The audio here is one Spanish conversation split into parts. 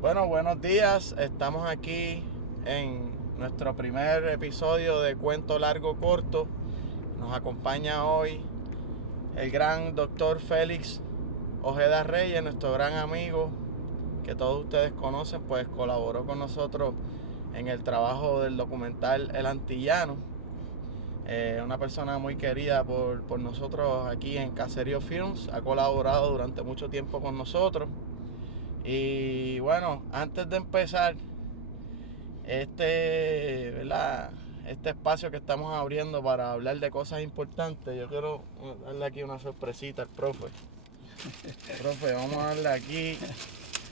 Bueno, buenos días. Estamos aquí en nuestro primer episodio de Cuento Largo Corto. Nos acompaña hoy el gran doctor Félix Ojeda Reyes, nuestro gran amigo que todos ustedes conocen, pues colaboró con nosotros en el trabajo del documental El Antillano. Una persona muy querida por nosotros aquí en Caserío Films. Ha colaborado durante mucho tiempo con nosotros. Y bueno, antes de empezar ¿verdad? Este espacio que estamos abriendo para hablar de cosas importantes, yo quiero darle aquí una sorpresita al profe. Profe, vamos a darle aquí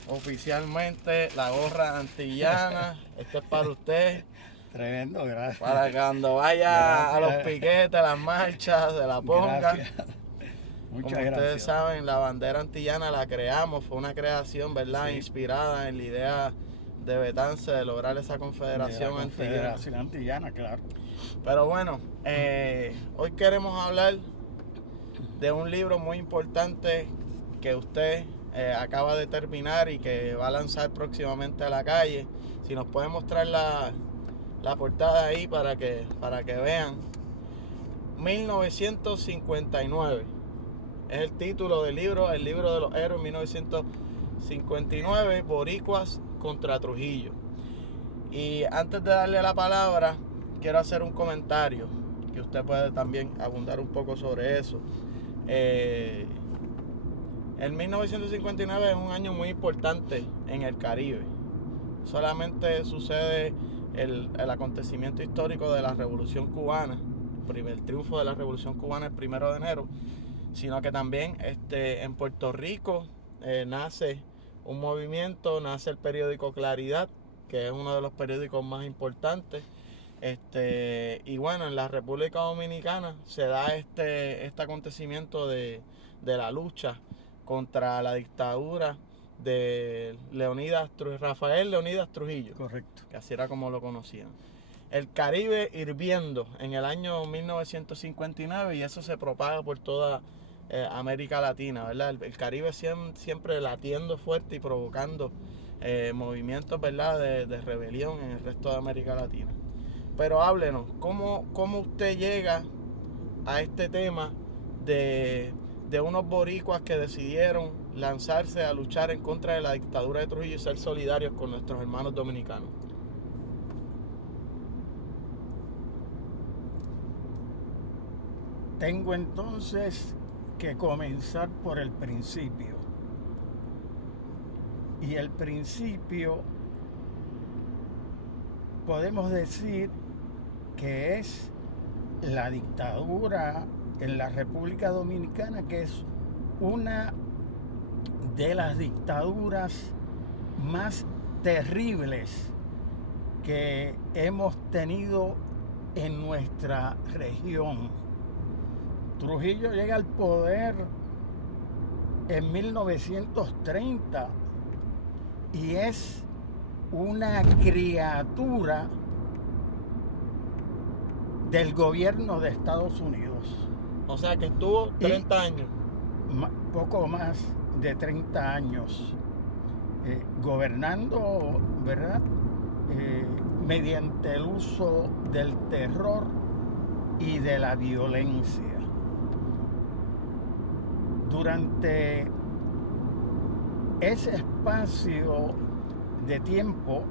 oficialmente la gorra antillana. Esto es para usted. Tremendo, gracias. Para cuando vaya a los piquetes, a las marchas, se la ponga. Gracias. Muchas Muchas Como ustedes gracias. saben, la bandera antillana la creamos, fue una creación, ¿verdad? Sí. Inspirada en la idea de Betance de lograr esa confederación De la Confederación Antillana, claro. Pero bueno, hoy queremos hablar de un libro muy importante que usted acaba de terminar y que va a lanzar próximamente a la calle. Si nos puede mostrar la portada ahí para que vean. 1959 es el título del libro, el libro de los héroes 1959, Boricuas contra Trujillo. Y antes de darle la palabra, quiero hacer un comentario que usted puede también abundar un poco sobre eso. El 1959 es un año muy importante en el Caribe. Solamente sucede el acontecimiento histórico de la Revolución Cubana, el triunfo de la Revolución Cubana el 1 de enero, sino que también en Puerto Rico nace un movimiento, nace el periódico Claridad, que es uno de los periódicos más importantes. Y bueno, en la República Dominicana se da este acontecimiento de la lucha contra la dictadura de Rafael Leonidas Trujillo. Correcto. Que así era como lo conocían. El Caribe hirviendo en el año 1959, y eso se propaga por toda América Latina, ¿verdad? El Caribe siempre latiendo fuerte y provocando movimientos, ¿verdad? de rebelión en el resto de América Latina. Pero háblenos, ¿cómo usted llega a este tema de unos boricuas que decidieron lanzarse a luchar en contra de la dictadura de Trujillo y ser solidarios con nuestros hermanos dominicanos? Tengo entonces que comenzar por el principio. Y el principio podemos decir que es la dictadura en la República Dominicana, que es una de las dictaduras más terribles que hemos tenido en nuestra región. Trujillo llega al poder en 1930 y es una criatura del gobierno de Estados Unidos. O sea que estuvo 30 años. Poco más de 30 años gobernando, ¿verdad? Mediante el uso del terror y de la violencia. Durante ese espacio de tiempo,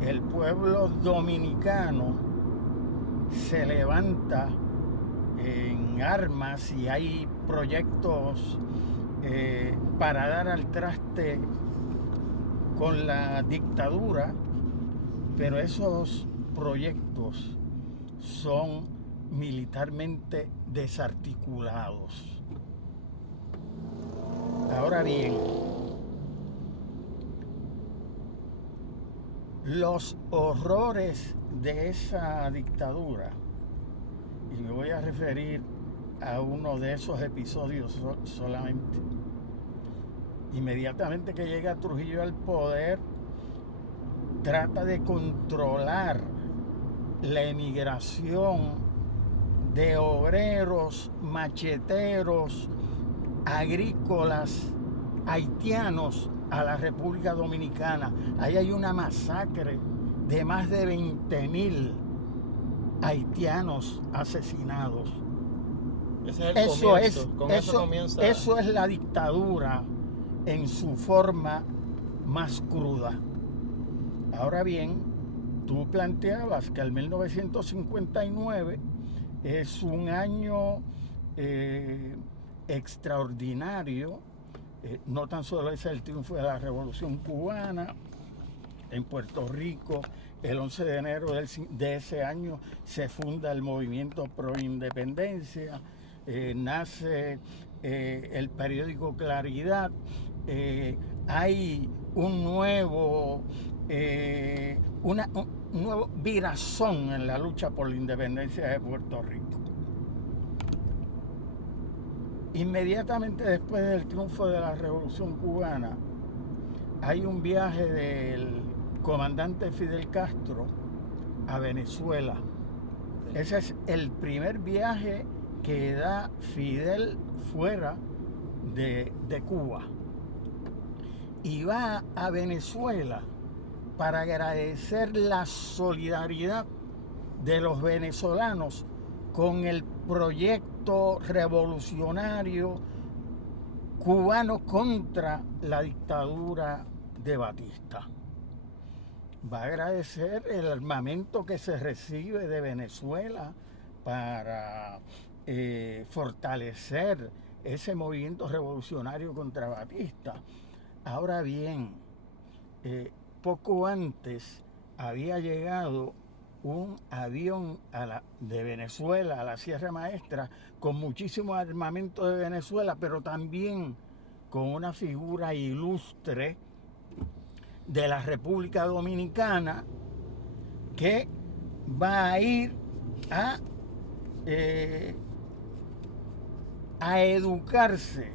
el pueblo dominicano se levanta en armas y hay proyectos para dar al traste con la dictadura, pero esos proyectos son militarmente desarticulados. Ahora bien, los horrores de esa dictadura, y me voy a referir a uno de esos episodios solamente. Inmediatamente que llega Trujillo al poder, trata de controlar la emigración de obreros, macheteros, agrícolas, haitianos a la República Dominicana. Ahí hay una masacre de más de 20.000 haitianos asesinados. Ese es el comienzo. Con eso comienza. Eso es la dictadura en su forma más cruda. Ahora bien, tú planteabas que el 1959 es un año extraordinario. No tan solo es el triunfo de la Revolución Cubana en Puerto Rico. El 11 de enero de ese año se funda el movimiento pro independencia, nace el periódico Claridad, hay un nuevo virazón en la lucha por la independencia de Puerto Rico. Inmediatamente después del triunfo de la Revolución Cubana, hay un viaje del comandante Fidel Castro a Venezuela. Ese es el primer viaje que da Fidel fuera de Cuba. Y va a Venezuela para agradecer la solidaridad de los venezolanos con el proyecto revolucionario cubano contra la dictadura de Batista. Va a agradecer el armamento que se recibe de Venezuela para fortalecer ese movimiento revolucionario contra Batista. Ahora bien, poco antes había llegado un avión de Venezuela a la Sierra Maestra con muchísimo armamento de Venezuela, pero también con una figura ilustre de la República Dominicana que va a ir a educarse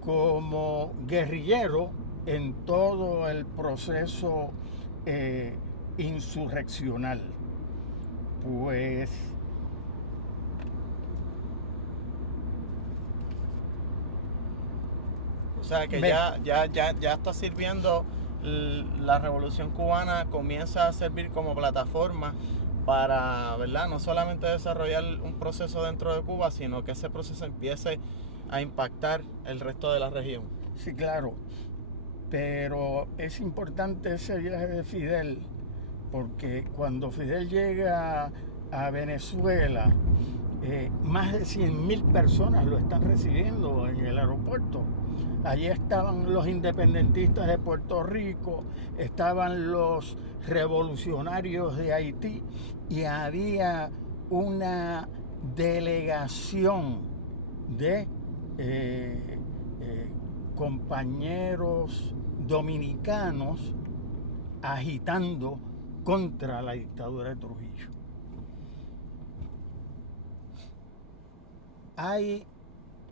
como guerrillero en todo el proceso insurreccional. Pues o sea que ya está sirviendo, la Revolución Cubana comienza a servir como plataforma para, ¿verdad?, no solamente desarrollar un proceso dentro de Cuba, sino que ese proceso empiece a impactar el resto de la región. Sí, claro, pero es importante ese viaje de Fidel, porque cuando Fidel llega a Venezuela, más de 100.000 personas lo están recibiendo en el aeropuerto. Allí estaban los independentistas de Puerto Rico, estaban los revolucionarios de Haití y había una delegación de compañeros dominicanos agitando contra la dictadura de Trujillo. Hay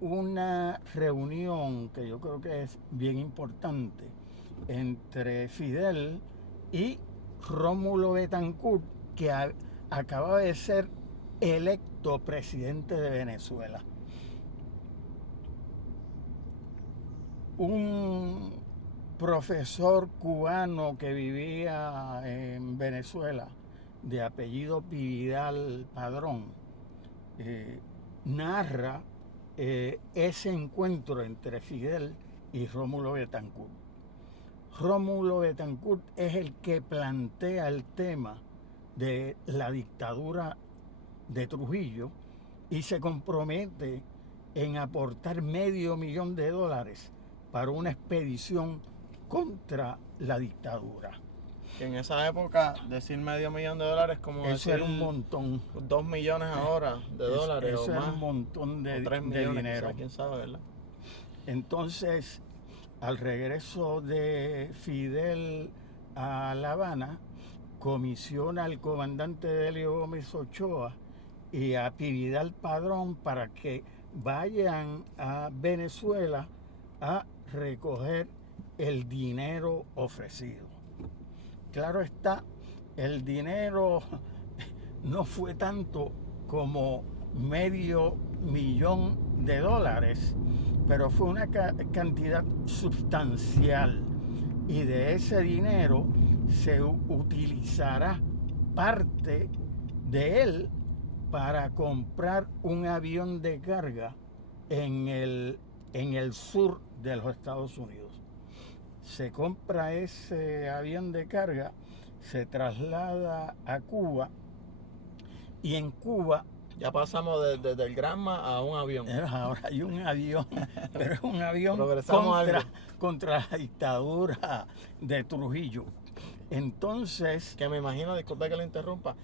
una reunión que yo creo que es bien importante entre Fidel y Rómulo Betancourt, que acaba de ser electo presidente de Venezuela. Un profesor cubano que vivía en Venezuela, de apellido Vidal Padrón, narra ese encuentro entre Fidel y Rómulo Betancourt. Rómulo Betancourt es el que plantea el tema de la dictadura de Trujillo y se compromete en aportar $500,000 para una expedición contra la dictadura. Que en esa época decir $500,000 como eso decir era un montón. 2 millones ahora de dólares eso o era más, un montón de 3 millones, dinero. quizás, quién sabe, ¿verdad? Entonces, al regreso de Fidel a La Habana, comisiona al comandante Delio Gómez Ochoa y a Vidal Padrón para que vayan a Venezuela a recoger el dinero ofrecido. Claro está, el dinero no fue tanto como $500,000, pero fue una cantidad sustancial. y de ese dinero se utilizará parte de él para comprar un avión de carga en el sur de los Estados Unidos. Se compra ese avión de carga, se traslada a Cuba y en Cuba... Ya pasamos del Granma a un avión. Ahora hay un avión, pero es un avión contra la dictadura de Trujillo. Entonces... Que me imagino, disculpe que le interrumpa,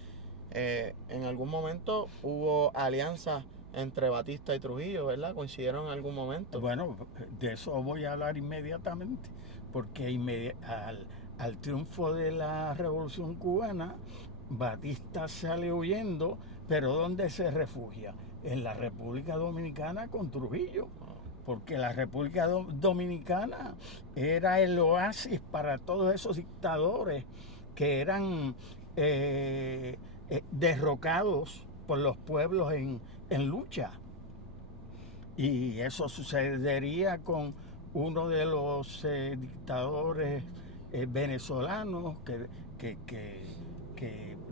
en algún momento hubo alianzas entre Batista y Trujillo, ¿verdad? ¿Coincidieron en algún momento? Bueno, de eso voy a hablar inmediatamente, porque al triunfo de la Revolución Cubana, Batista sale huyendo, pero ¿dónde se refugia? En la República Dominicana con Trujillo, porque la República Dominicana era el oasis para todos esos dictadores que eran derrocados por los pueblos en lucha. Y eso sucedería con uno de los dictadores venezolanos que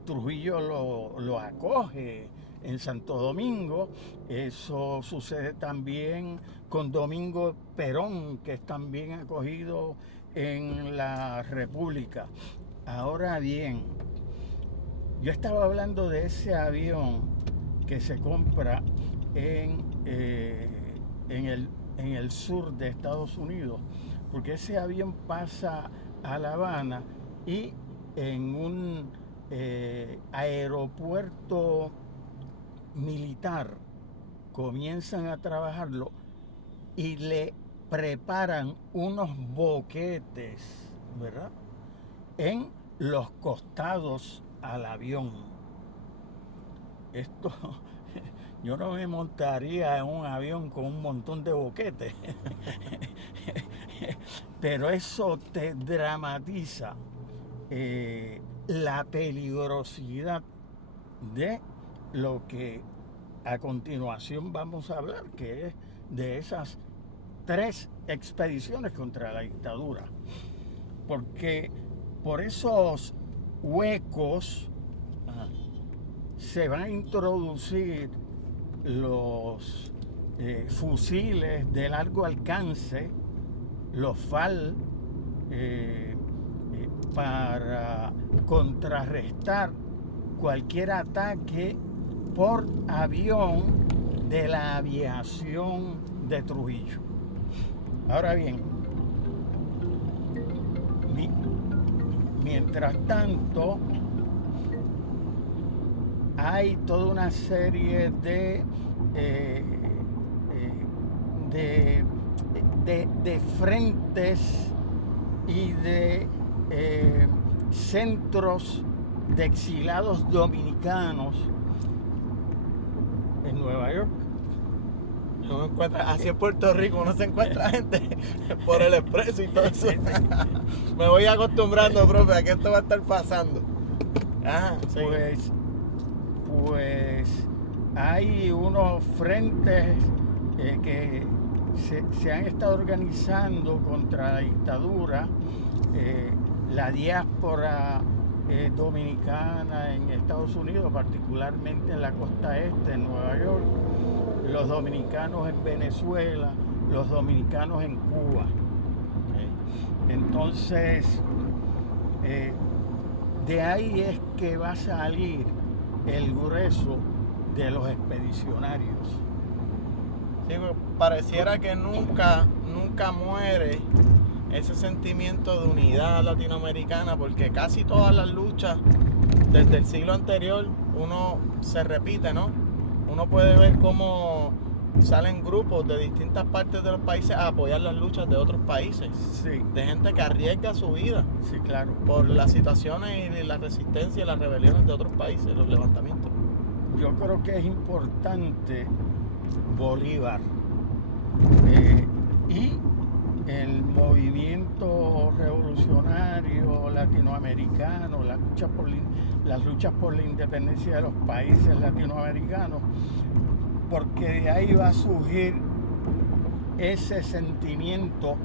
Trujillo lo acoge en Santo Domingo. Eso sucede también con Domingo Perón, que es también acogido en la República. Ahora bien, yo estaba hablando de ese avión que se compra en el sur de Estados Unidos, porque ese avión pasa a La Habana y en un aeropuerto militar comienzan a trabajarlo y le preparan unos boquetes, ¿verdad?, en los costados al avión. Esto, yo no me montaría en un avión con un montón de boquetes, pero eso te dramatiza la peligrosidad de lo que a continuación vamos a hablar, que es de esas 3 expediciones contra la dictadura. Porque por esos huecos se van a introducir los fusiles de largo alcance, los FAL, para contrarrestar cualquier ataque por avión de la aviación de Trujillo. Ahora bien, mientras tanto, hay toda una serie de frentes y de centros de exilados dominicanos en Nueva York. No encuentra, así en Puerto Rico uno se encuentra gente por el expreso y todo eso. Me voy acostumbrando, profe, a que esto va a estar pasando. Ajá, sí. Pues hay unos frentes que se han estado organizando contra la dictadura. La diáspora dominicana en Estados Unidos, particularmente en la costa este, en Nueva York, los dominicanos en Venezuela, los dominicanos en Cuba. Entonces, de ahí es que va a salir el grueso de los expedicionarios. Sí, pareciera que nunca muere ese sentimiento de unidad latinoamericana, porque casi todas las luchas desde el siglo anterior uno se repite, ¿no? Uno puede ver cómo salen grupos de distintas partes de los países a apoyar las luchas de otros países. Sí. De gente que arriesga su vida. Sí, claro. Por las situaciones y la resistencia y las rebeliones de otros países, los levantamientos. Yo creo que es importante Bolívar y el movimiento revolucionario latinoamericano, las luchas por la independencia de los países latinoamericanos, porque de ahí va a surgir ese sentimiento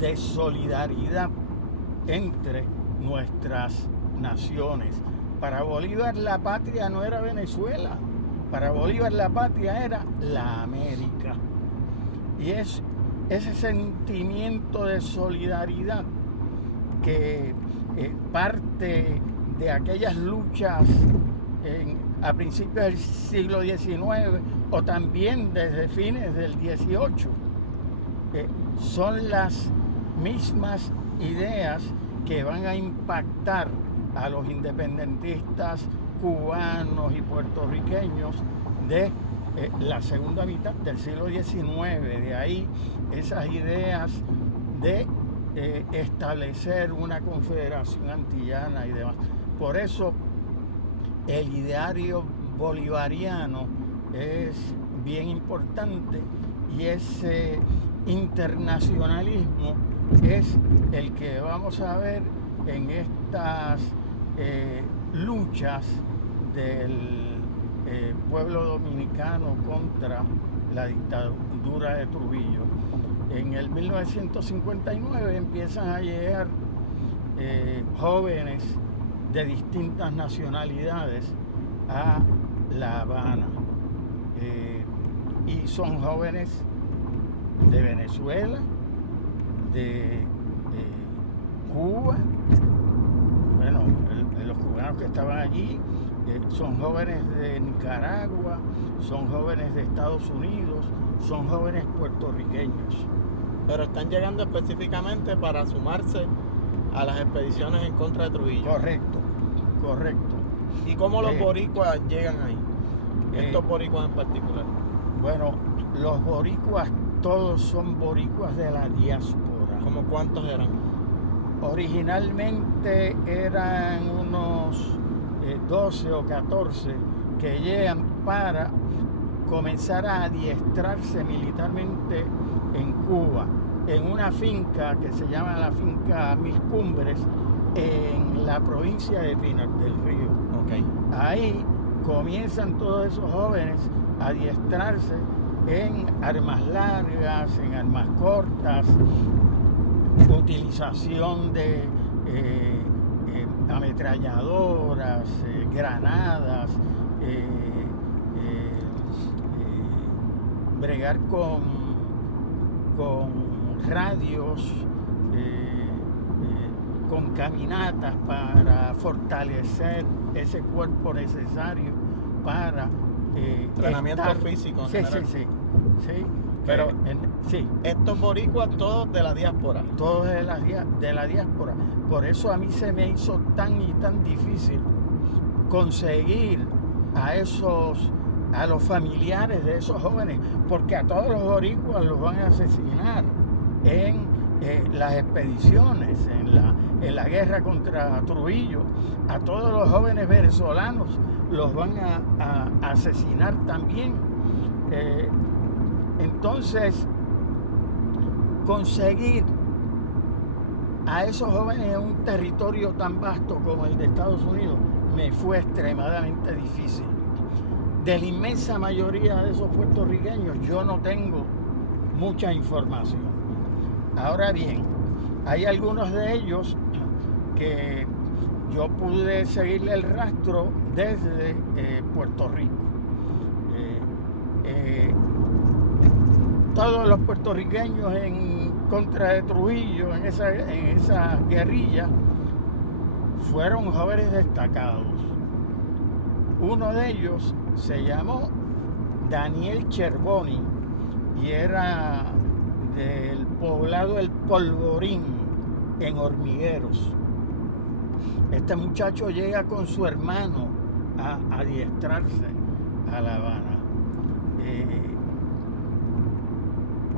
de solidaridad entre nuestras naciones. Para Bolívar la patria no era Venezuela, para Bolívar la patria era la América. Y es ese sentimiento de solidaridad que parte de aquellas luchas a principios del siglo XIX o también desde fines del XVIII. Son las mismas ideas que van a impactar a los independentistas cubanos y puertorriqueños de la segunda mitad del siglo XIX. De ahí esas ideas de establecer una confederación antillana y demás. Por eso el ideario bolivariano es bien importante y ese internacionalismo es el que vamos a ver en estas luchas del pueblo dominicano contra la dictadura de Trujillo. En el 1959 empiezan a llegar jóvenes de distintas nacionalidades a La Habana. Y son jóvenes de Venezuela, de Cuba, bueno, los cubanos que estaban allí, son jóvenes de Nicaragua, son jóvenes de Estados Unidos, son jóvenes puertorriqueños. Pero están llegando específicamente para sumarse a las expediciones en contra de Trujillo. Correcto. ¿Y cómo los boricuas llegan ahí? Estos boricuas en particular. Bueno, los boricuas todos son boricuas de la diáspora. ¿Cómo cuántos eran? Originalmente eran unos 12 o 14 que llegan para comenzar a adiestrarse militarmente en Cuba, en una finca que se llama la finca Mil Cumbres, en la provincia de Pinar del Río. Okay. Ahí comienzan todos esos jóvenes a adiestrarse en armas largas, en armas cortas, utilización de ametralladoras, granadas, bregar con radios, con caminatas para fortalecer ese cuerpo necesario para entrenamiento físico en general. Sí. Pero sí. Estos boricuas todos de la diáspora. Todos de la diáspora. Por eso a mí se me hizo tan difícil conseguir a los familiares de esos jóvenes, porque a todos los boricuas los van a asesinar en las expediciones, en la guerra contra Trujillo. A todos los jóvenes venezolanos los van a asesinar también. Entonces, conseguir a esos jóvenes en un territorio tan vasto como el de Estados Unidos me fue extremadamente difícil. De la inmensa mayoría de esos puertorriqueños yo no tengo mucha información. Ahora bien, hay algunos de ellos que yo pude seguirle el rastro desde Puerto Rico. Todos los puertorriqueños en contra de Trujillo, en esa guerrilla, fueron jóvenes destacados. Uno de ellos se llamó Daniel Cherboni y era del poblado El Polvorín, en Hormigueros. Este muchacho llega con su hermano a adiestrarse a La Habana.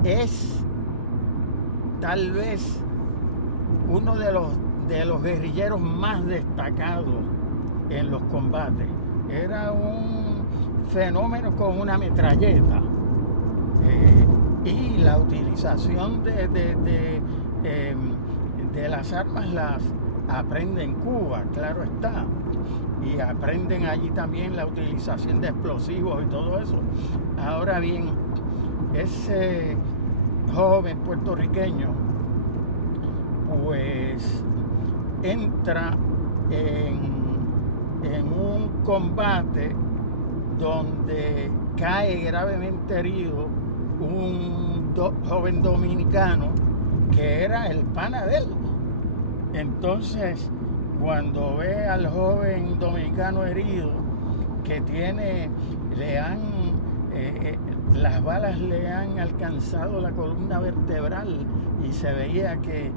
Es tal vez uno de los guerrilleros más destacados en los combates. Era un fenómeno con una metralleta, y la utilización de las armas las aprende en Cuba, claro está, y aprenden allí también la utilización de explosivos y todo eso. Ahora bien, ese joven puertorriqueño pues entra en un combate donde cae gravemente herido un joven dominicano que era el pana de él. Entonces, cuando ve al joven dominicano herido, que las balas le han alcanzado la columna vertebral y se veía que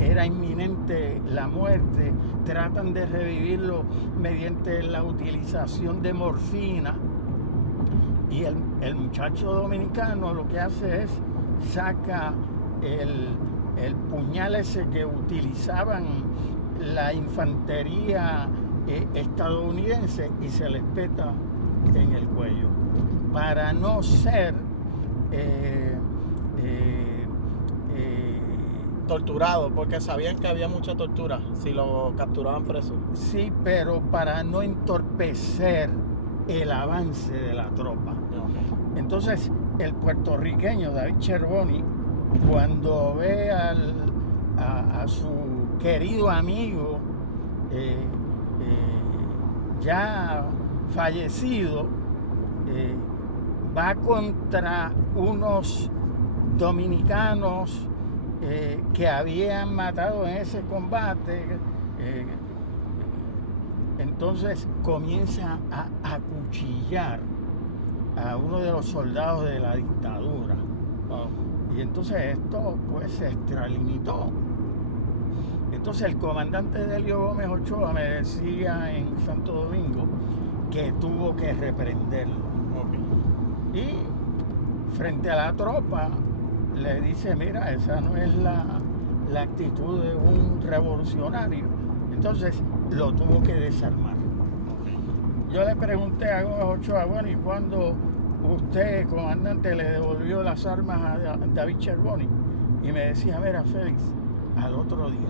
era inminente la muerte, tratan de revivirlo mediante la utilización de morfina, y el muchacho dominicano lo que hace es saca el puñal ese que utilizaban la infantería estadounidense y se le espeta en el cuello para no ser torturado, porque sabían que había mucha tortura si lo capturaban preso. Sí, pero para no entorpecer el avance de la tropa. Okay. Entonces, el puertorriqueño David Cherboni, cuando ve a su querido amigo ya fallecido, va contra unos dominicanos que habían matado en ese combate. Entonces comienza a acuchillar a uno de los soldados de la dictadura. Y entonces esto pues se extralimitó. Entonces el comandante Delio Gómez Ochoa me decía en Santo Domingo que tuvo que reprenderlo. Okay. Y frente a la tropa le dice, mira, esa no es la actitud de un revolucionario. Entonces lo tuvo que desarmar. Yo le pregunté a Gómez Ochoa, bueno, ¿y cuándo usted, comandante, le devolvió las armas a David Cherboni? Y me decía, mira, Félix, al otro día.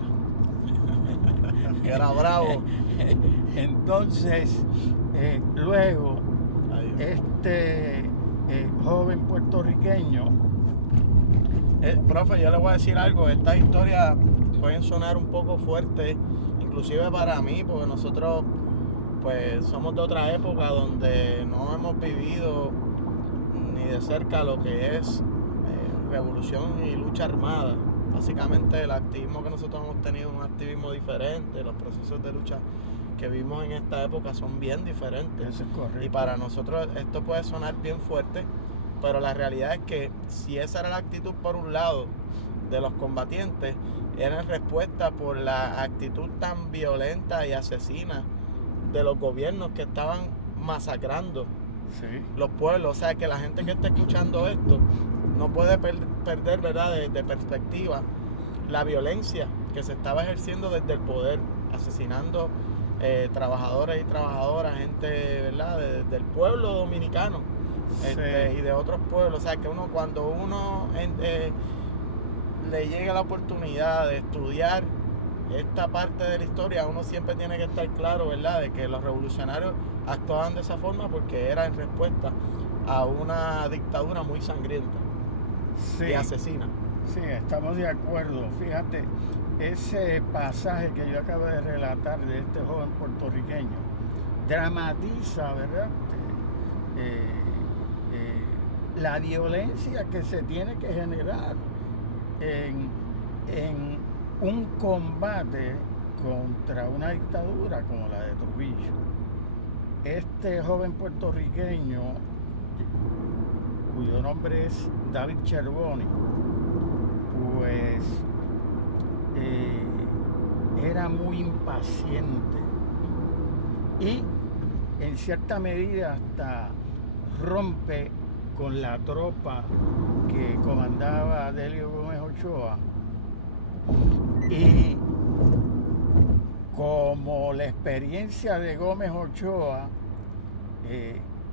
Que era bravo. Entonces, luego, este joven puertorriqueño... profe, yo le voy a decir algo. Estas historias pueden sonar un poco fuertes, inclusive para mí, porque nosotros pues somos de otra época donde no hemos vivido ni de cerca lo que es revolución y lucha armada. Básicamente el activismo que nosotros hemos tenido es un activismo diferente, los procesos de lucha que vimos en esta época son bien diferentes. Eso es correcto. Y para nosotros esto puede sonar bien fuerte, pero la realidad es que si esa era la actitud por un lado de los combatientes, era en respuesta por la actitud tan violenta y asesina de los gobiernos que estaban masacrando los pueblos. O sea, que la gente que está escuchando esto no puede perder, ¿verdad?, de perspectiva la violencia que se estaba ejerciendo desde el poder, asesinando trabajadores y trabajadoras, gente, ¿verdad?, del pueblo dominicano, y de otros pueblos. O sea, que cuando uno le llega la oportunidad de estudiar esta parte de la historia, uno siempre tiene que estar claro, ¿verdad?, de que los revolucionarios actuaban de esa forma porque era en respuesta a una dictadura muy sangrienta y asesina. Sí, estamos de acuerdo. Fíjate, ese pasaje que yo acabo de relatar de este joven puertorriqueño dramatiza, ¿verdad?, la violencia que se tiene que generar en un combate contra una dictadura como la de Trujillo. Este joven puertorriqueño, cuyo nombre es David Cherboni, pues era muy impaciente y en cierta medida hasta rompe con la tropa que comandaba Delio Gómez Ochoa, y como la experiencia de Gómez Ochoa,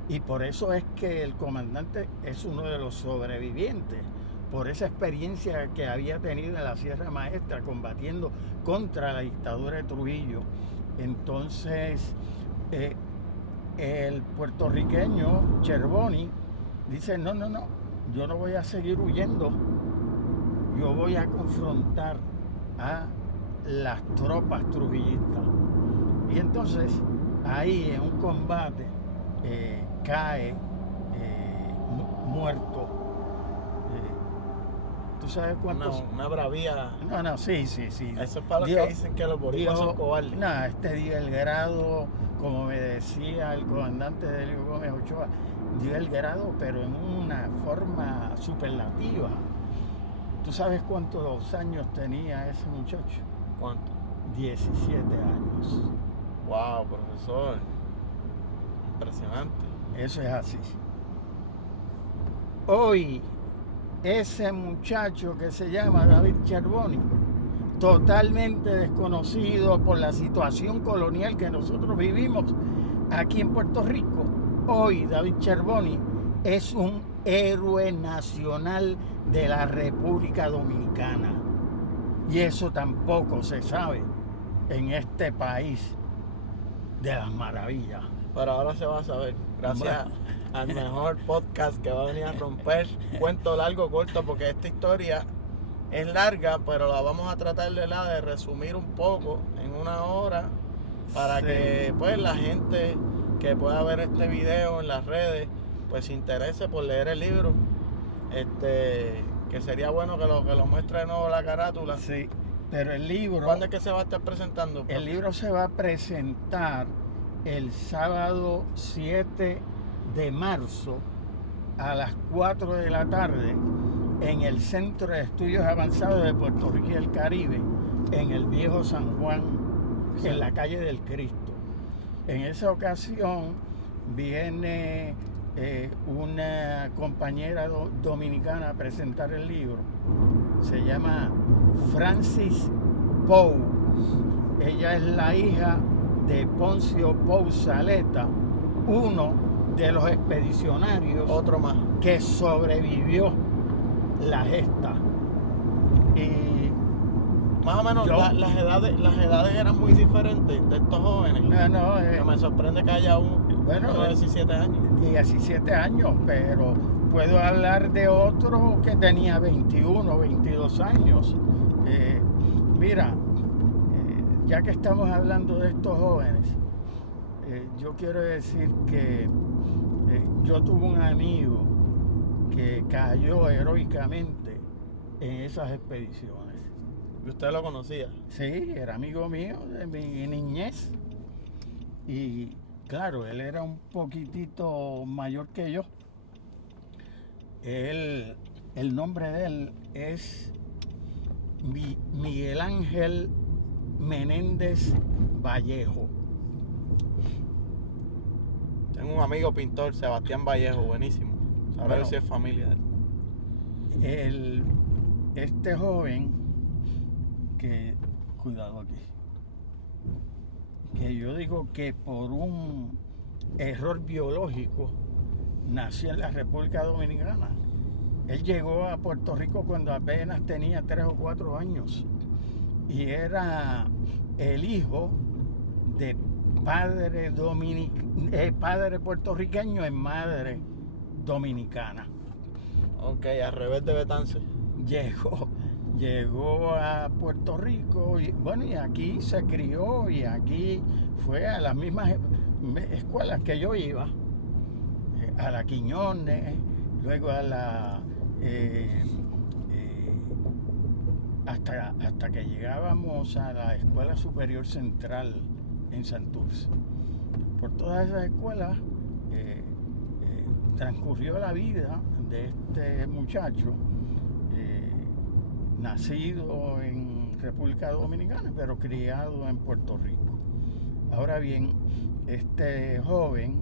y por eso es que el comandante es uno de los sobrevivientes, por esa experiencia que había tenido en la Sierra Maestra combatiendo contra la dictadura de Trujillo. Entonces el puertorriqueño Cherboni dice, no, yo no voy a seguir huyendo, yo voy a confrontar a las tropas trujillistas. Y entonces ahí en un combate cae muerto. ¿Tú sabes cuántos? Una bravía. No, sí. Eso es para los que dicen que los boricuas son cobardes. No, dio el grado, como me decía el comandante Delio Gómez Ochoa, dio el grado, pero en una forma superlativa. ¿Tú sabes cuántos años tenía ese muchacho? ¿Cuánto? 17 años. Wow, profesor. Impresionante. Eso es así. Hoy, ese muchacho que se llama David Cherboni, totalmente desconocido por la situación colonial que nosotros vivimos aquí en Puerto Rico, hoy David Cherboni es un héroe nacional de la República Dominicana. Y eso tampoco se sabe en este país de las maravillas. Pero ahora se va a saber, gracias al mejor podcast que va a venir a romper. Cuento largo, corto, porque esta historia es larga, pero la vamos a tratar de resumir un poco en una hora para que pues la gente que pueda ver este video en las redes pues se interese por leer el libro. Que sería bueno que lo muestre de nuevo la carátula. Sí, pero el libro... ¿Cuándo es que se va a estar presentando? El libro se va a presentar el sábado 7 de marzo a las 4 de la tarde en el Centro de Estudios Avanzados de Puerto Rico y el Caribe, en el Viejo San Juan, en la calle del Cristo. En esa ocasión viene una compañera dominicana a presentar el libro. Se llama Francis Pou. Ella es la hija de Poncio Pou Zaleta, uno de los expedicionarios, otro más, que sobrevivió la gesta. Y más o menos las edades eran muy diferentes de estos jóvenes. No, me sorprende que haya uno de 17 años. 17 años, pero puedo hablar de otro que tenía 21, 22 años. Mira, ya que estamos hablando de estos jóvenes, yo quiero decir que yo tuve un amigo que cayó heroicamente en esas expediciones. ¿Y usted lo conocía? Sí, era amigo mío de mi niñez. Y claro, él era un poquitito mayor que yo. El nombre de él es Miguel Ángel Menéndez Vallejo. Tengo un amigo pintor, Sebastián Vallejo, buenísimo. Sabrá si es familia de él. Este joven que, cuidado aquí, que yo digo que por un error biológico nació en la República Dominicana. Él llegó a Puerto Rico cuando apenas tenía 3 o 4 años y era el hijo de padre puertorriqueño en madre dominicana. Ok, al revés de Betance. Llegó a Puerto Rico y aquí se crió y aquí fue a las mismas escuelas que yo iba, a la Quiñones, luego a la hasta que llegábamos a la Escuela Superior Central en Santurce. Por todas esas escuelas transcurrió la vida de este muchacho, nacido en República Dominicana, pero criado en Puerto Rico. Ahora bien, este joven,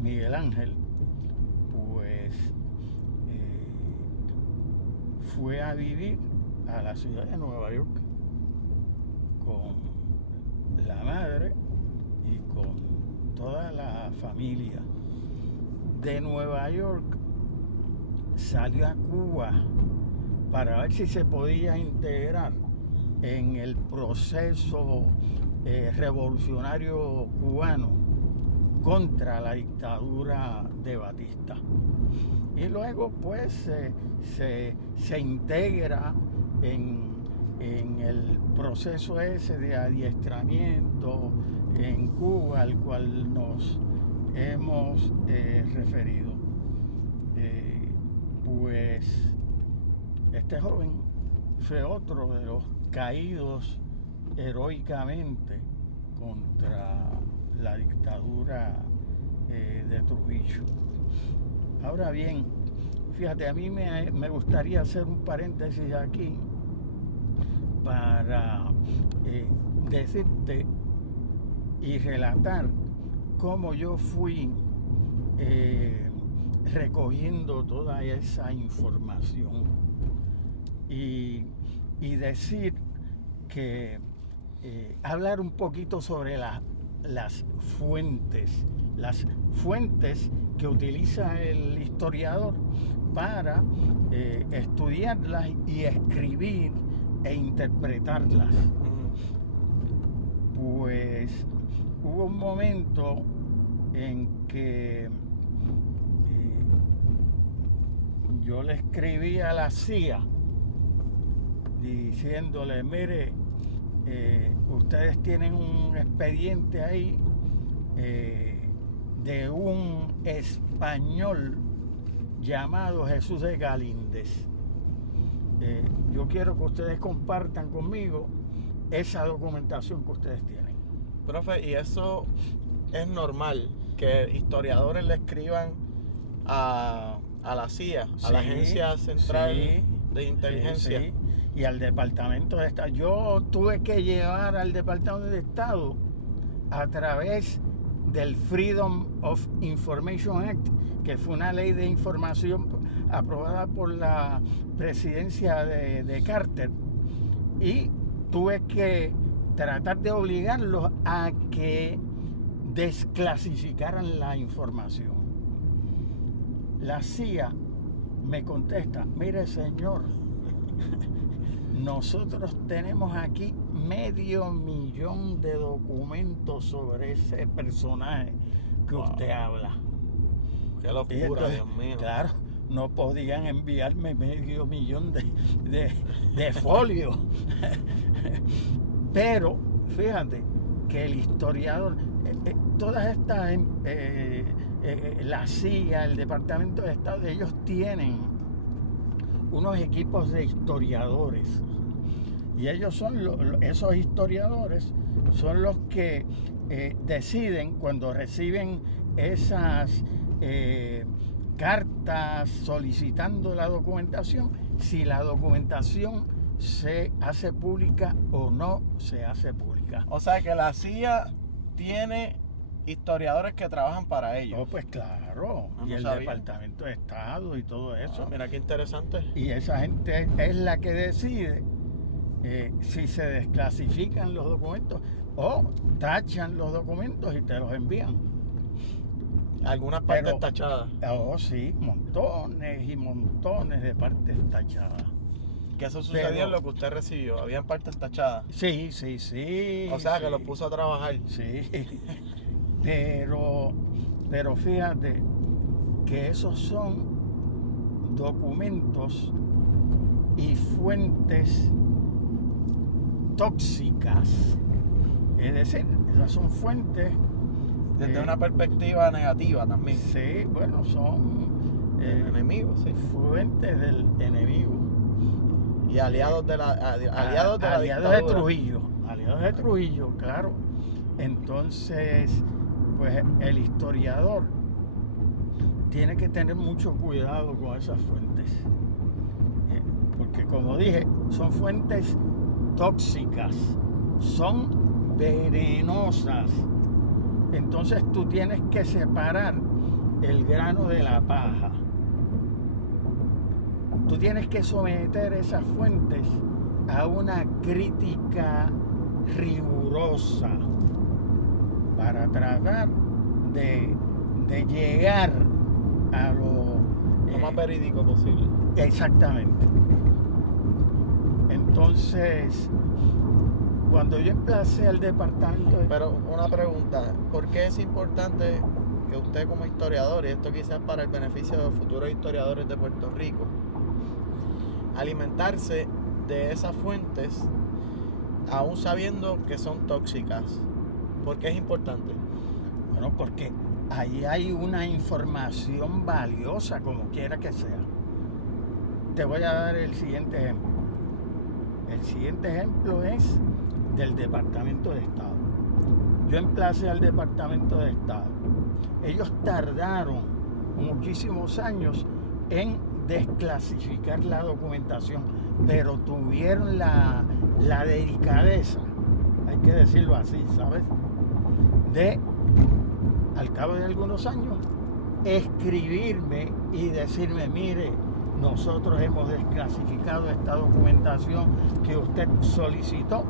Miguel Ángel, pues fue a vivir a la ciudad de Nueva York con la madre y con toda la familia. De Nueva York salió a Cuba para ver si se podía integrar en el proceso revolucionario cubano contra la dictadura de Batista. Y luego pues se integra en en el proceso ese de adiestramiento en Cuba al cual nos hemos referido. Pues este joven fue otro de los caídos heroicamente contra la dictadura de Trujillo. Ahora bien, fíjate, a mí me gustaría hacer un paréntesis aquí para decirte y relatar cómo yo fui recogiendo toda esa información y decir que hablar un poquito sobre las fuentes que utiliza el historiador para estudiarlas y escribir e interpretarlas. Pues hubo un momento en que yo le escribí a la CIA diciéndole, mire, ustedes tienen un expediente ahí de un español llamado Jesús de Galíndez. Yo quiero que ustedes compartan conmigo esa documentación que ustedes tienen. Profe, ¿y eso es normal que historiadores le escriban a la CIA, a la Agencia Central de Inteligencia? Sí. Y al Departamento de Estado? Yo tuve que llevar al Departamento de Estado a través del Freedom of Information Act, que fue una ley de información aprobada por la presidencia de Carter, y tuve que tratar de obligarlos a que desclasificaran la información. La CIA me contesta, mire señor, nosotros tenemos aquí 500,000 de documentos sobre ese personaje que usted habla. Qué locura, entonces, Dios mío. Claro, no podían enviarme 500,000 de folios. Pero fíjate que el historiador, todas estas, la CIA, el Departamento de Estado, ellos tienen unos equipos de historiadores. Y ellos son esos historiadores son los que deciden cuando reciben esas cartas solicitando la documentación, si la documentación se hace pública o no se hace pública. O sea que la CIA tiene historiadores que trabajan para ellos. Oh, pues claro, y el Departamento de Estado y todo eso. Mira qué interesante. Y esa gente es la que decide si se desclasifican los documentos o tachan los documentos y te los envían. Algunas partes tachadas. Oh, sí, montones y montones de partes tachadas. Que eso sucedió en lo que usted recibió. Habían partes tachadas. Sí. O sea, que lo puso a trabajar. Sí. Pero fíjate que esos son documentos y fuentes tóxicas. Es decir, esas son fuentes desde una perspectiva negativa también. Sí, bueno, son enemigos, sí. Fuentes del enemigo. Y aliados de la aliados dictadura. De Trujillo. Aliados de Trujillo, claro. Entonces, pues el historiador tiene que tener mucho cuidado con esas fuentes. Porque como dije, son fuentes tóxicas, son venenosas. Entonces tú tienes que separar el grano de la paja. Tú tienes que someter esas fuentes a una crítica rigurosa para tratar de llegar a lo más verídico posible. Exactamente. Entonces, cuando yo emplacé al departamento... Pero una pregunta, ¿por qué es importante que usted como historiador, y esto quizás para el beneficio de los futuros historiadores de Puerto Rico, alimentarse de esas fuentes, aún sabiendo que son tóxicas? ¿Por qué es importante? Bueno, porque ahí hay una información valiosa, como quiera que sea. Te voy a dar el siguiente ejemplo. El siguiente ejemplo es del Departamento de Estado. Yo emplacé al Departamento de Estado. Ellos tardaron muchísimos años en desclasificar la documentación, pero tuvieron la delicadeza, hay que decirlo así, ¿sabes?, de, al cabo de algunos años, escribirme y decirme: mire, nosotros hemos desclasificado esta documentación que usted solicitó.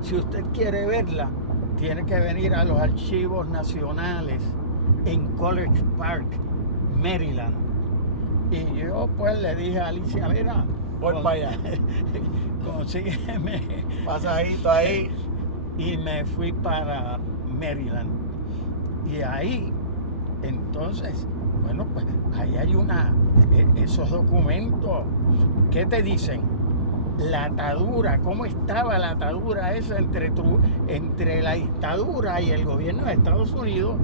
Si usted quiere verla, tiene que venir a los archivos nacionales en College Park, Maryland. Y yo pues le dije a Alicia: mira, Voy para allá. consígueme. Pasajito ahí. Y me fui para Maryland. Y ahí, entonces, bueno, pues ahí hay esos documentos. ¿Qué te dicen? La atadura, cómo estaba la atadura esa entre la dictadura y el gobierno de Estados Unidos.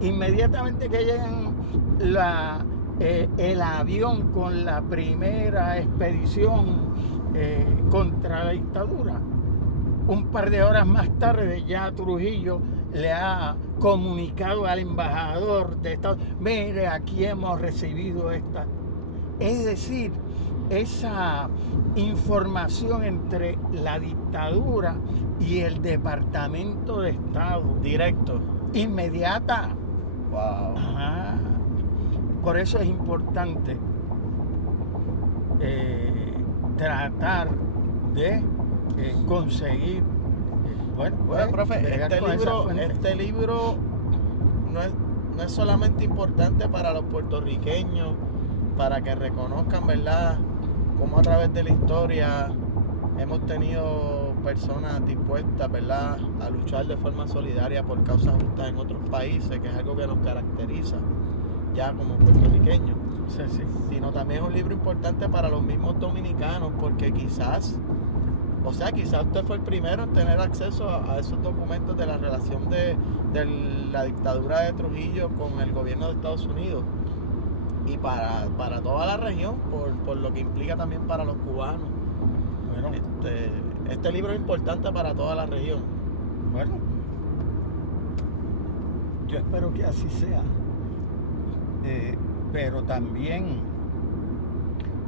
Inmediatamente que llegan el avión con la primera expedición contra la dictadura, un par de horas más tarde ya Trujillo le ha comunicado al embajador de Estados Unidos: mire, aquí hemos recibido esta. Es decir, esa información entre la dictadura y el Departamento de Estado, Directo. inmediata. Wow. Ajá. Por eso es importante tratar de conseguir, Bueno, profe, este libro no es solamente importante para los puertorriqueños, para que reconozcan, ¿verdad?, cómo a través de la historia hemos tenido personas dispuestas, ¿verdad?, a luchar de forma solidaria por causas justas en otros países, que es algo que nos caracteriza ya como puertorriqueños. Sí. Sino también es un libro importante para los mismos dominicanos, porque quizás usted fue el primero en tener acceso a esos documentos de la relación de la dictadura de Trujillo con el gobierno de Estados Unidos, y para toda la región, por lo que implica también para los cubanos. Bueno, este libro es importante para toda la región. Bueno, yo espero que así sea. Pero también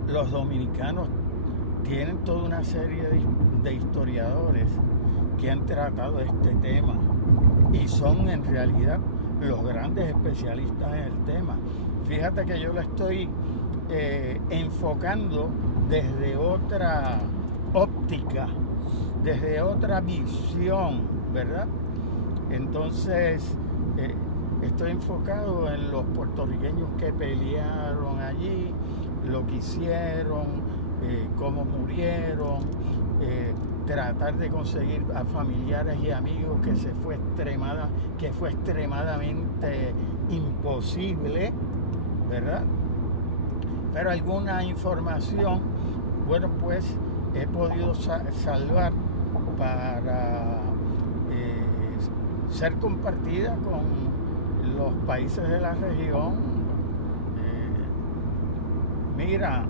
los dominicanos tienen toda una serie de historiadores que han tratado este tema y son en realidad los grandes especialistas en el tema. Fíjate que yo lo estoy enfocando desde otra óptica, desde otra visión, ¿verdad? Entonces, estoy enfocado en los puertorriqueños que pelearon allí, lo que hicieron, cómo murieron, tratar de conseguir a familiares y amigos que fue extremadamente imposible, ¿verdad? Pero alguna información, bueno, pues he podido salvar para ser compartida con los países de la región. Mira,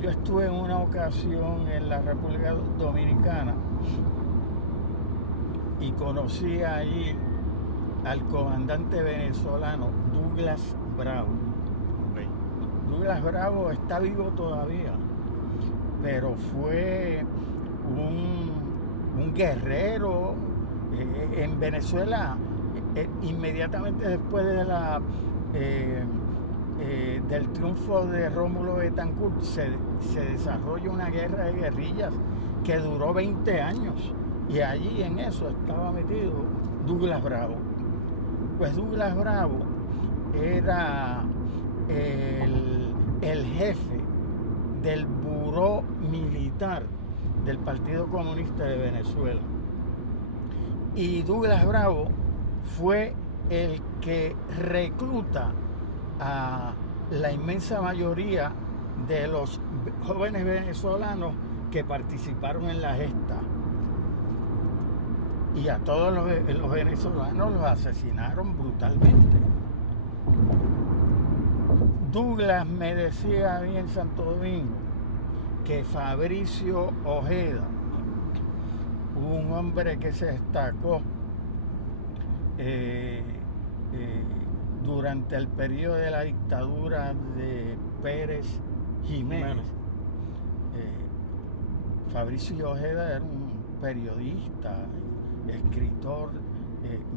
yo estuve en una ocasión en la República Dominicana y conocí allí al comandante venezolano Douglas Bravo. Okay. Douglas Bravo está vivo todavía, pero fue un guerrero en Venezuela. Inmediatamente después de del triunfo de Rómulo Betancourt se desarrolla una guerra de guerrillas que duró 20 años, y allí en eso estaba metido Douglas Bravo. Pues Douglas Bravo era el jefe del buró militar del Partido Comunista de Venezuela. Y Douglas Bravo fue el que recluta a la inmensa mayoría de los jóvenes venezolanos que participaron en la gesta. Y a todos los venezolanos los asesinaron brutalmente. Douglas me decía a mí en Santo Domingo que Fabricio Ojeda, un hombre que se destacó durante el periodo de la dictadura de Pérez Jiménez. Fabricio Ojeda era un periodista, escritor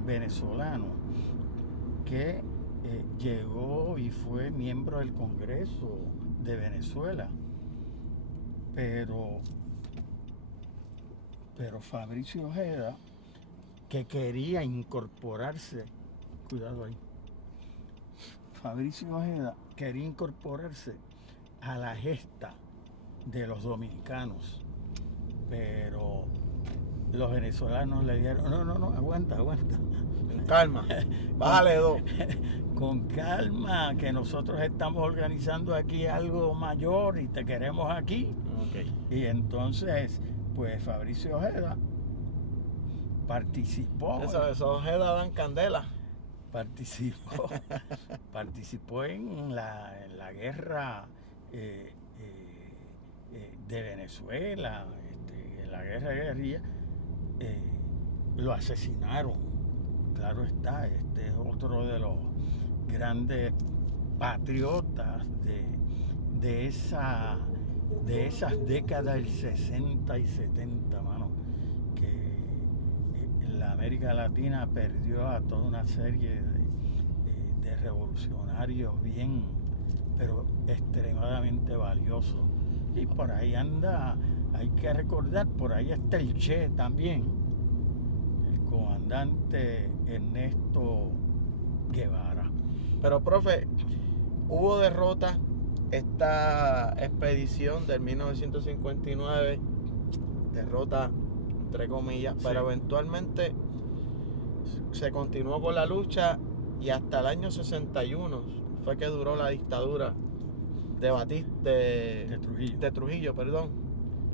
venezolano que llegó y fue miembro del Congreso de Venezuela. Pero Fabricio Ojeda, que quería incorporarse, cuidado ahí, Fabricio Ojeda quería incorporarse a la gesta de los dominicanos, pero los venezolanos le dijeron, no, aguanta. Con calma, bájale dos. Con calma, que nosotros estamos organizando aquí algo mayor y te queremos aquí. Okay. Y entonces, pues Fabricio Ojeda participó. Esos Ojeda dan candela. Participó en la guerra de Venezuela, en la guerra de guerrilla. Lo asesinaron, claro está. Este es otro de los grandes patriotas de esas décadas del 60 y 70, mano, que la América Latina perdió a toda una serie de revolucionarios pero extremadamente valiosos. Y por ahí anda, hay que recordar, por ahí está el Che también, el comandante Ernesto Guevara. Pero, profe, hubo derrotas. Esta expedición del 1959, derrota entre comillas, sí, pero eventualmente se continuó con la lucha y hasta el año 61 fue que duró la dictadura de Trujillo,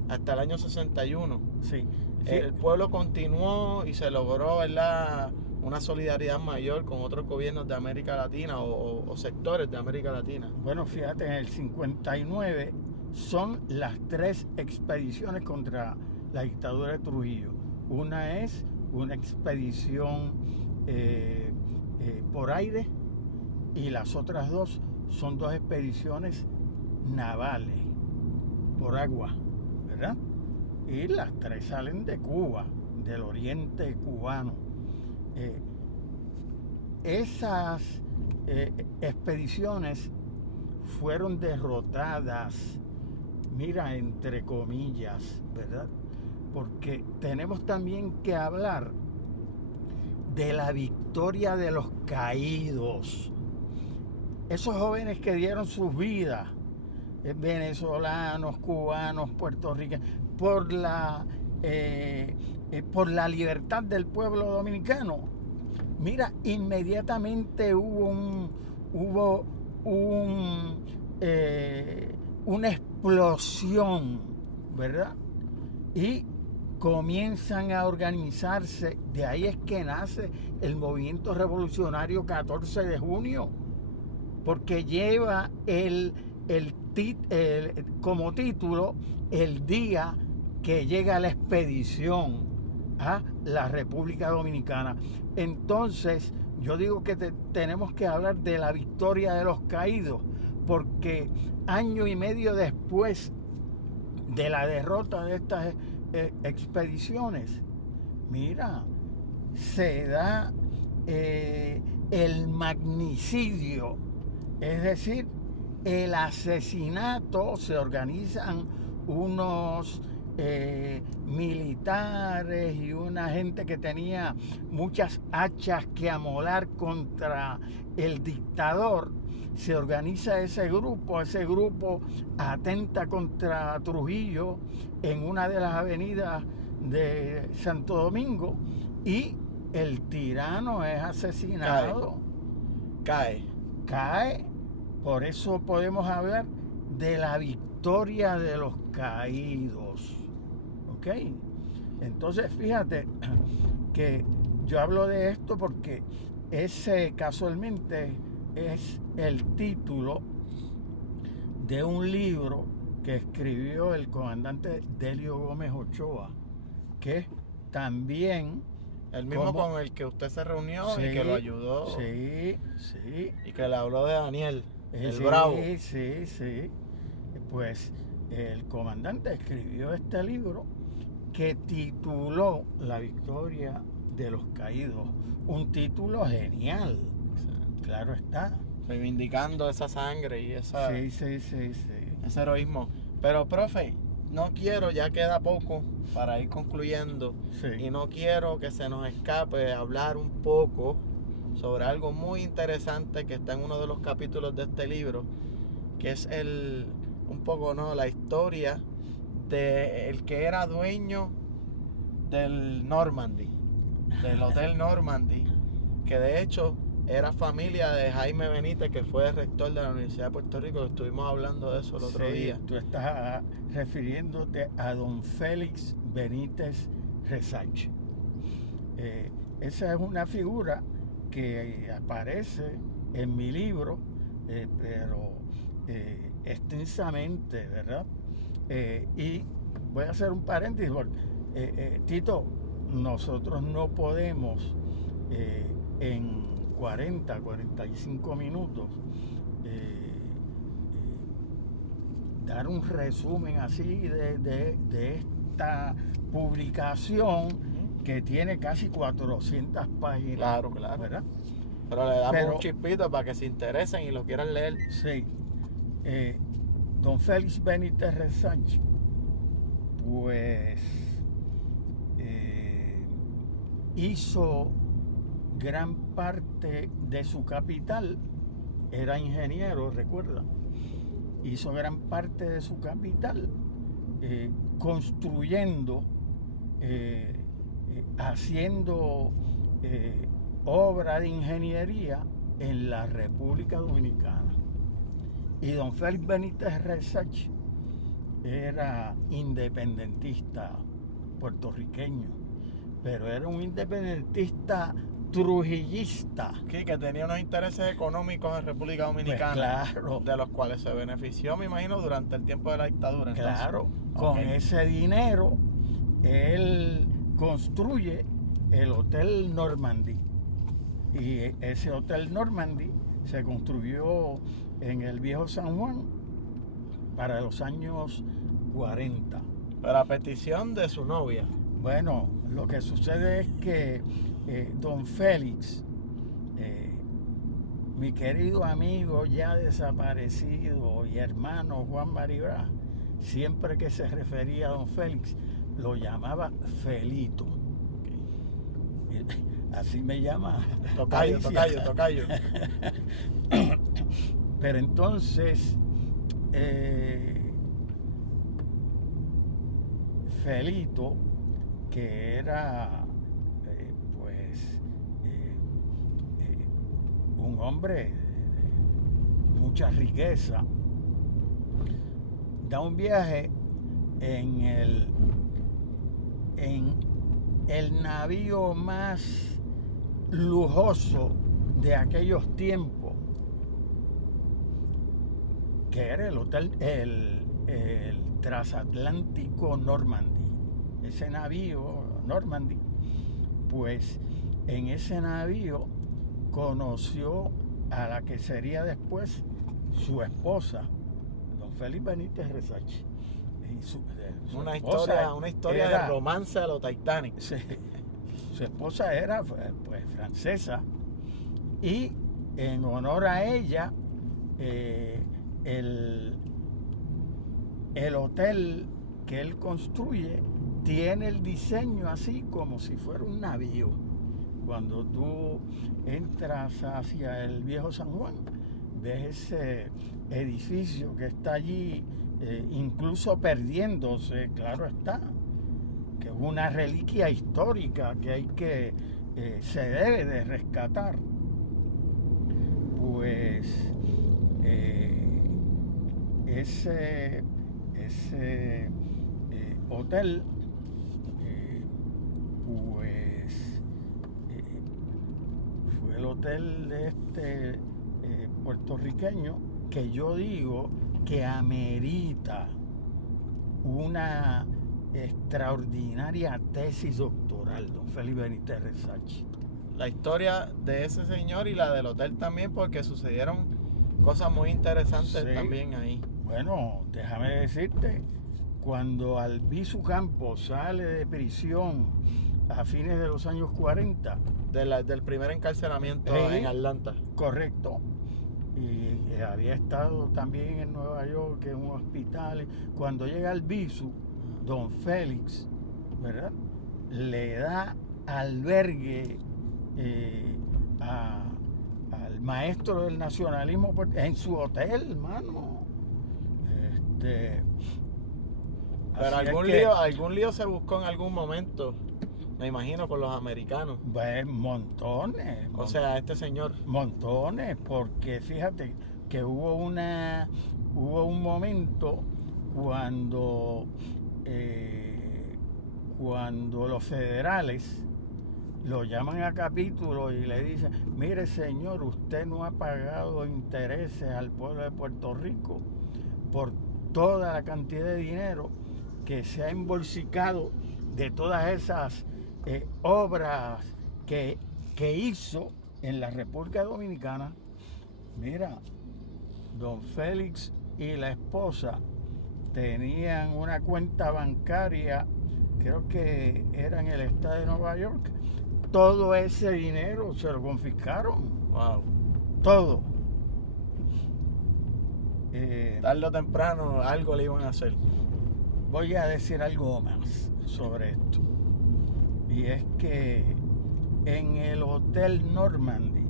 hasta el año 61. Sí. El pueblo continuó y se logró, ¿verdad?, una solidaridad mayor con otros gobiernos de América Latina o sectores de América Latina. Bueno, fíjate, en el 59 son las 3 expediciones contra la dictadura de Trujillo. Una es una expedición por aire y las otras 2 son 2 expediciones navales por agua, ¿verdad? Y las 3 salen de Cuba, del oriente cubano. Esas expediciones fueron derrotadas, mira, entre comillas, ¿verdad? Porque tenemos también que hablar de la victoria de los caídos. Esos jóvenes que dieron sus vidas, venezolanos, cubanos, puertorriqueños, por la libertad del pueblo dominicano. Mira, inmediatamente hubo una explosión, ¿verdad? Y comienzan a organizarse. De ahí es que nace el movimiento revolucionario 14 de junio, porque lleva como título el día que llega la expedición a la República Dominicana. Entonces, yo digo que tenemos que hablar de la victoria de los caídos, porque año y medio después de la derrota de estas expediciones, mira, se da el magnicidio, es decir, el asesinato. Se organizan unos militares y una gente que tenía muchas hachas que amolar contra el dictador. Se organiza ese grupo atenta contra Trujillo en una de las avenidas de Santo Domingo y el tirano es asesinado. Cae. Por eso podemos hablar de la victoria de los caídos. ¿Ok? Entonces, fíjate que yo hablo de esto porque ese casualmente es el título de un libro que escribió el comandante Delio Gómez Ochoa, que también... El mismo con el que usted se reunió y que lo ayudó. Sí. Y que le habló de Daniel, el sí, Bravo. Sí. Pues el comandante escribió este libro que tituló La victoria de los caídos. Un título genial. Sí. Claro está. Reivindicando esa sangre y esa, sí. ese heroísmo. Pero, profe, no quiero, ya queda poco para ir concluyendo. Sí. Y no quiero que se nos escape hablar un poco sobre algo muy interesante que está en uno de los capítulos de este libro, que es un poco, ¿no?, la historia de el que era dueño del Normandy, del Hotel Normandy, que de hecho era familia de Jaime Benítez, que fue el rector de la Universidad de Puerto Rico. Estuvimos hablando de eso el otro día. Tú estás refiriéndote a don Félix Benítez Resach. Esa es una figura que aparece en mi libro, pero extensamente, ¿verdad? Y voy a hacer un paréntesis, porque, Tito, nosotros no podemos en 45 minutos dar un resumen así de esta publicación que tiene casi 400 páginas. Claro, ¿verdad? Pero le damos un chispito para que se interesen y lo quieran leer. Sí. Don Félix Benítez Resach, pues hizo gran parte de su capital, era ingeniero, recuerda, hizo gran parte de su capital construyendo, haciendo obra de ingeniería en la República Dominicana. Y don Félix Benítez Resach era independentista puertorriqueño, pero era un independentista trujillista. Sí, que tenía unos intereses económicos en República Dominicana, pues claro, de los cuales se benefició, me imagino, durante el tiempo de la dictadura. Claro, con ese dinero él construye el Hotel Normandy. Y ese Hotel Normandy se construyó en el Viejo San Juan para los años 40. Pero a petición de su novia. Bueno, lo que sucede es que don Félix, mi querido amigo ya desaparecido y hermano Juan Maribra, siempre que se refería a don Félix, lo llamaba Felito. Así me llama. Tocayo. Pero entonces, Felito, que era un hombre de mucha riqueza, da un viaje en el navío más lujoso de aquellos tiempos, que era el transatlántico Normandy. Ese navío Normandy, pues en ese navío conoció a la que sería después su esposa, don Félix Benítez Resach. Una historia de romance a lo Titanic. Sí, su esposa era pues francesa, y en honor a ella el hotel que él construye tiene el diseño así como si fuera un navío. Cuando tú entras hacia el Viejo San Juan, ves ese edificio que está allí, incluso perdiéndose, claro está, que es una reliquia histórica que se debe de rescatar. Pues ese hotel, pues fue el hotel de este puertorriqueño que yo digo que amerita una extraordinaria tesis doctoral, don Félix Benítez Resachi. La historia de ese señor y la del hotel también, porque sucedieron cosas muy interesantes también ahí. Bueno, déjame decirte, cuando Albizu Campos sale de prisión a fines de los años 40. Del primer encarcelamiento en Atlanta. Correcto. Y había estado también en Nueva York, en un hospital. Cuando llega Albizu, don Félix, ¿verdad?, le da albergue al maestro del nacionalismo en su hotel, hermano. Pero algún lío se buscó en algún momento, me imagino, con los americanos. Pues montones. O sea, este señor. Montones, porque fíjate que hubo un momento cuando los federales lo llaman a capítulo y le dicen: mire, señor, usted no ha pagado intereses al pueblo de Puerto Rico por toda la cantidad de dinero que se ha embolsicado de todas esas obras que hizo en la República Dominicana. Mira, don Félix y la esposa tenían una cuenta bancaria, creo que era en el estado de Nueva York. Todo ese dinero se lo confiscaron. Wow. Todo. Tarde o temprano algo le iban a hacer. Voy a decir algo más sobre esto. Y es que en el Hotel Normandy,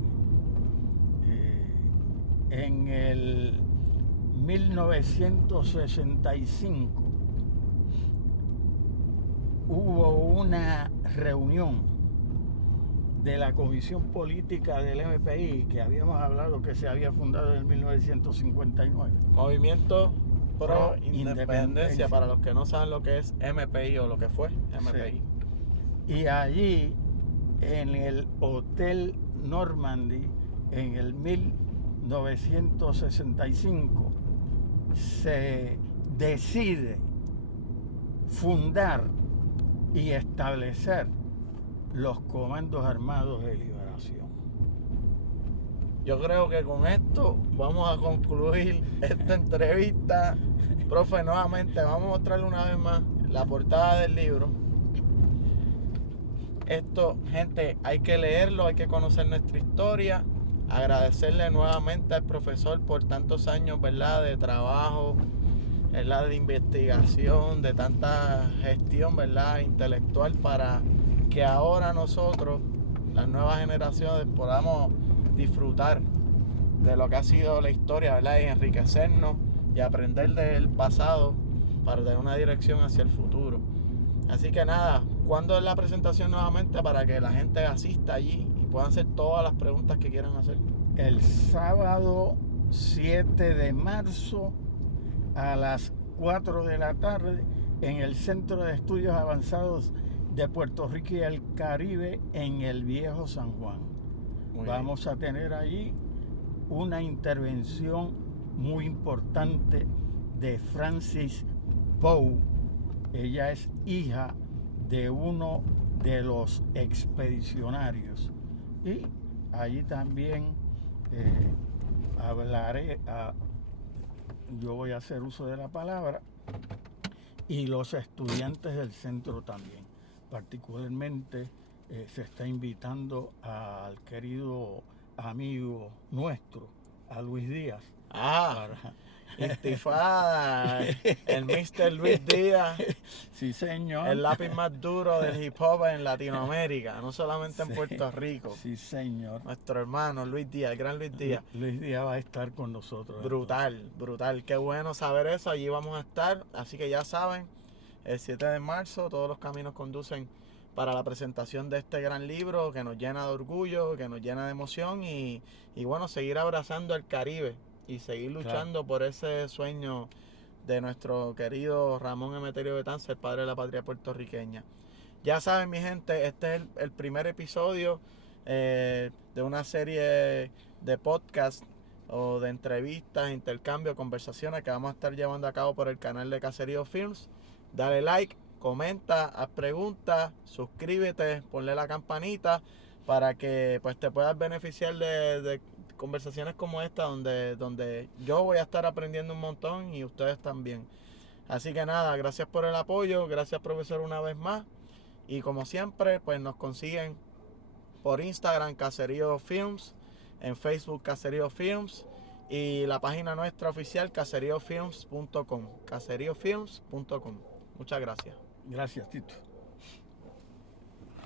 en el 1965, hubo una reunión de la Comisión Política del MPI, que habíamos hablado que se había fundado en 1959. Movimiento Pro Independencia, para los que no saben lo que es MPI o lo que fue MPI. Sí. Y allí, en el Hotel Normandy, en el 1965, se decide fundar y establecer los Comandos Armados de Liberación. Yo creo que con esto vamos a concluir esta entrevista. Profe, nuevamente vamos a mostrarle una vez más la portada del libro. Esto, gente, hay que leerlo, hay que conocer nuestra historia. Agradecerle nuevamente al profesor por tantos años, ¿verdad?, de trabajo, ¿verdad?, de investigación, de tanta gestión, ¿verdad?, intelectual, para que ahora nosotros, las nuevas generaciones, podamos disfrutar de lo que ha sido la historia, ¿verdad?, y enriquecernos y aprender del pasado para tener una dirección hacia el futuro. Así que nada, ¿cuándo es la presentación nuevamente para que la gente asista allí y puedan hacer todas las preguntas que quieran hacer? El sábado 7 de marzo a las 4 de la tarde en el Centro de Estudios Avanzados de Puerto Rico y el Caribe en el Viejo San Juan. Vamos a tener allí una intervención muy importante de Francis Poe. Ella es hija de uno de los expedicionarios. Y allí también yo voy a hacer uso de la palabra, y los estudiantes del centro también. Particularmente se está invitando al querido amigo nuestro, a Luis Díaz. Intifada, el Mr. Luis Díaz. Sí, señor. El lápiz más duro del hip hop en Latinoamérica, no solamente en Puerto Rico. Sí, señor. Nuestro hermano Luis Díaz, el gran Luis Díaz. Luis Díaz va a estar con nosotros. Brutal, brutal. Qué bueno saber eso. Allí vamos a estar. Así que ya saben, el 7 de marzo todos los caminos conducen para la presentación de este gran libro que nos llena de orgullo, que nos llena de emoción y bueno, seguir abrazando el Caribe y seguir luchando por ese sueño de nuestro querido Ramón Emeterio Betance, el padre de la patria puertorriqueña. Ya saben, mi gente, este es el primer episodio de una serie de podcast o de entrevistas, intercambios, conversaciones que vamos a estar llevando a cabo por el canal de Caserío Films. Dale like, comenta, haz preguntas, suscríbete, ponle la campanita para que pues te puedas beneficiar de conversaciones como esta donde yo voy a estar aprendiendo un montón y ustedes también. Así que nada, gracias por el apoyo, gracias profesor una vez más. Y como siempre, pues nos consiguen por Instagram Caserío Films, en Facebook Caserío Films y la página nuestra oficial caseriofilms.com. Muchas gracias. Gracias, Tito.